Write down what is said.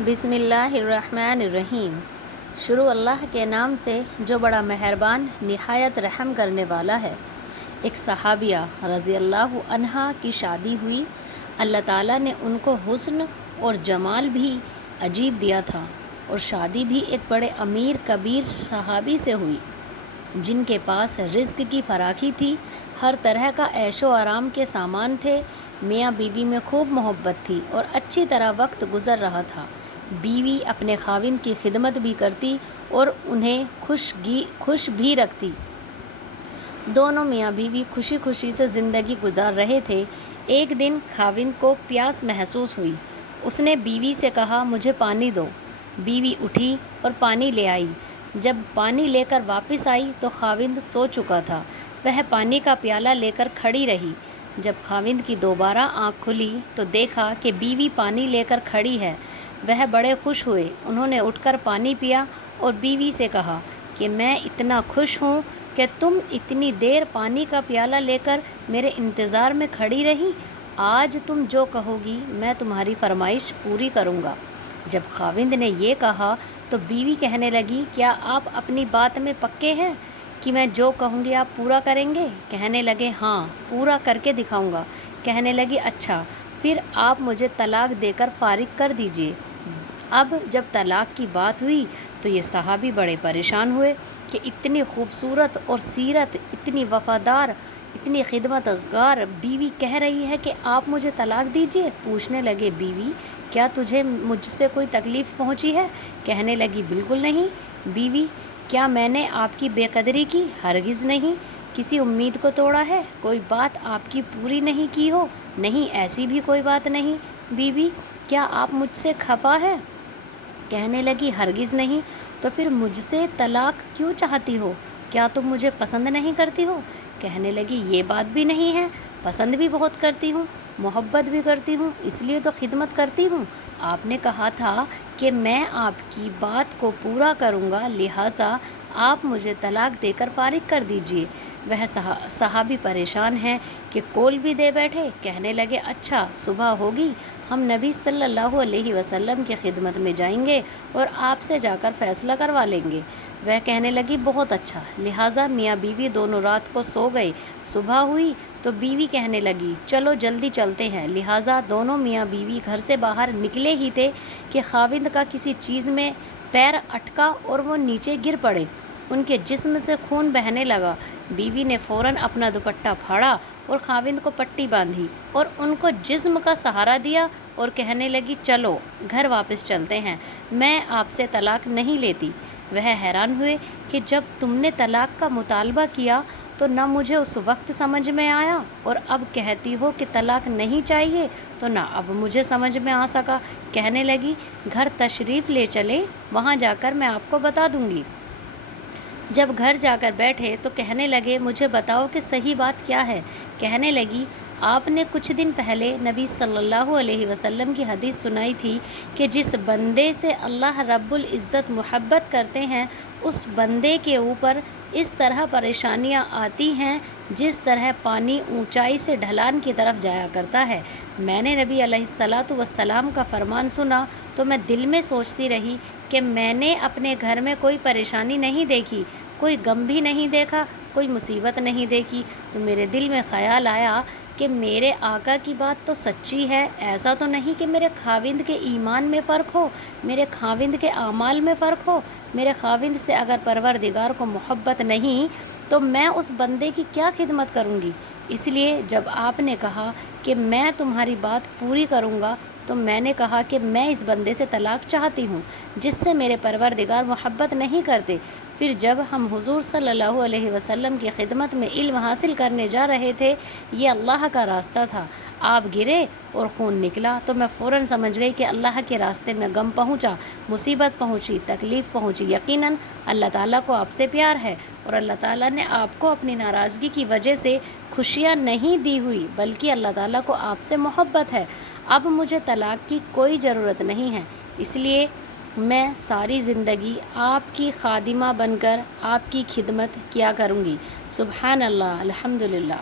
بسم اللہ الرحمن الرحیم۔ شروع اللہ کے نام سے جو بڑا مہربان نہایت رحم کرنے والا ہے۔ ایک صحابیہ رضی اللہ عنہا کی شادی ہوئی۔ اللہ تعالیٰ نے ان کو حسن اور جمال بھی عجیب دیا تھا، اور شادی بھی ایک بڑے امیر کبیر صحابی سے ہوئی جن کے پاس رزق کی فراخی تھی، ہر طرح کا عیش و آرام کے سامان تھے۔ میاں بیوی میں خوب محبت تھی اور اچھی طرح وقت گزر رہا تھا۔ بیوی اپنے خاوند کی خدمت بھی کرتی اور انہیں خوش بھی رکھتی۔ دونوں میاں بیوی خوشی خوشی سے زندگی گزار رہے تھے۔ ایک دن خاوند کو پیاس محسوس ہوئی۔ اس نے بیوی سے کہا، مجھے پانی دو۔ بیوی اٹھی اور پانی لے آئی۔ جب پانی لے کر واپس آئی تو خاوند سو چکا تھا۔ وہ پانی کا پیالہ لے کر کھڑی رہی۔ جب خاوند کی دوبارہ آنکھ کھلی تو دیکھا کہ بیوی پانی لے کر کھڑی ہے۔ وہ بڑے خوش ہوئے۔ انہوں نے اٹھ کر پانی پیا اور بیوی سے کہا کہ میں اتنا خوش ہوں کہ تم اتنی دیر پانی کا پیالہ لے کر میرے انتظار میں کھڑی رہی۔ آج تم جو کہو گی میں تمہاری فرمائش پوری کروں گا۔ جب خاوند نے یہ کہا تو بیوی کہنے لگی، کیا آپ اپنی بات میں پکے ہیں کہ میں جو کہوں گی آپ پورا کریں گے؟ کہنے لگے، ہاں، پورا کر کے دکھاؤں گا۔ کہنے لگی، اچھا، پھر آپ مجھے طلاق دے کر فارغ کر دیجیے۔ اب جب طلاق کی بات ہوئی تو یہ صحابی بڑے پریشان ہوئے کہ اتنی خوبصورت اور سیرت، اتنی وفادار، اتنی خدمت گار بیوی کہہ رہی ہے کہ آپ مجھے طلاق دیجیے۔ پوچھنے لگے، بیوی، کیا تجھے مجھ سے کوئی تکلیف پہنچی ہے؟ کہنے لگی، بالکل نہیں۔ بیوی، کیا میں نے آپ کی بے قدری کی؟ ہرگز نہیں۔ کسی امید کو توڑا ہے؟ کوئی بات آپ کی پوری نہیں کی ہو؟ نہیں، ایسی بھی کوئی بات نہیں۔ بیوی، کیا آپ مجھ سے خفا ہے؟ کہنے لگی، ہرگز نہیں۔ تو پھر مجھ سے طلاق کیوں چاہتی ہو؟ کیا تم مجھے پسند نہیں کرتی ہو؟ کہنے لگی، یہ بات بھی نہیں ہے، پسند بھی بہت کرتی ہوں، محبت بھی کرتی ہوں، اس لیے تو خدمت کرتی ہوں۔ آپ نے کہا تھا کہ میں آپ کی بات کو پورا کروں گا، لہٰذا آپ مجھے طلاق دے کر فارغ کر دیجیے۔ وہ صحابی پریشان ہیں کہ کول بھی دے بیٹھے۔ کہنے لگے، اچھا، صبح ہوگی ہم نبی صلی اللہ علیہ وسلم کی خدمت میں جائیں گے اور آپ سے جا کر فیصلہ کروا لیں گے۔ وہ کہنے لگی، بہت اچھا۔ لہٰذا میاں بیوی دونوں رات کو سو گئے۔ صبح ہوئی تو بیوی کہنے لگی، چلو جلدی چلتے ہیں۔ لہٰذا دونوں میاں بیوی گھر سے باہر نکلے ہی تھے کہ خاوند کا کسی چیز میں پیر اٹکا اور وہ نیچے گر پڑے۔ ان کے جسم سے خون بہنے لگا۔ بیوی نے فوراً اپنا دوپٹہ پھاڑا اور خاوند کو پٹی باندھی اور ان کو جسم کا سہارا دیا اور کہنے لگی، چلو گھر واپس چلتے ہیں، میں آپ سے طلاق نہیں لیتی۔ وہ حیران ہوئے کہ جب تم نے طلاق کا مطالبہ کیا تو نہ مجھے اس وقت سمجھ میں آیا، اور اب کہتی ہو کہ طلاق نہیں چاہیے تو نہ اب مجھے سمجھ میں آ سکا۔ کہنے لگی، گھر تشریف لے چلیں، وہاں جا کر میں آپ کو بتا دوں گی۔ جب گھر جا کر بیٹھے تو کہنے لگے، مجھے بتاؤ کہ صحیح بات کیا ہے؟ کہنے لگی، آپ نے کچھ دن پہلے نبی صلی اللہ علیہ وسلم کی حدیث سنائی تھی کہ جس بندے سے اللہ رب العزت محبت کرتے ہیں اس بندے کے اوپر اس طرح پریشانیاں آتی ہیں جس طرح پانی اونچائی سے ڈھلان کی طرف جایا کرتا ہے۔ میں نے نبی علیہ الصلاۃ والسلام کا فرمان سنا تو میں دل میں سوچتی رہی کہ میں نے اپنے گھر میں کوئی پریشانی نہیں دیکھی، کوئی غم بھی نہیں دیکھا، کوئی مصیبت نہیں دیکھی، تو میرے دل میں خیال آیا کہ میرے آقا کی بات تو سچی ہے۔ ایسا تو نہیں کہ میرے خاوند کے ایمان میں فرق ہو، میرے خاوند کے اعمال میں فرق ہو۔ میرے خاوند سے اگر پروردگار کو محبت نہیں تو میں اس بندے کی کیا خدمت کروں گی؟ اس لیے جب آپ نے کہا کہ میں تمہاری بات پوری کروں گا تو میں نے کہا کہ میں اس بندے سے طلاق چاہتی ہوں جس سے میرے پروردگار محبت نہیں کرتے۔ پھر جب ہم حضور صلی اللہ علیہ وسلم کی خدمت میں علم حاصل کرنے جا رہے تھے، یہ اللہ کا راستہ تھا، آپ گرے اور خون نکلا تو میں فوراً سمجھ گئی کہ اللہ کے راستے میں غم پہنچا، مصیبت پہنچی، تکلیف پہنچی۔ یقیناً اللہ تعالیٰ کو آپ سے پیار ہے اور اللہ تعالیٰ نے آپ کو اپنی ناراضگی کی وجہ سے خوشیاں نہیں دی ہوئی، بلکہ اللہ تعالیٰ کو آپ سے محبت ہے۔ اب مجھے طلاق کی کوئی ضرورت نہیں ہے، اس لیے میں ساری زندگی آپ کی خادمہ بن کر آپ کی خدمت کیا کروں گی۔ سبحان اللہ، الحمدللہ۔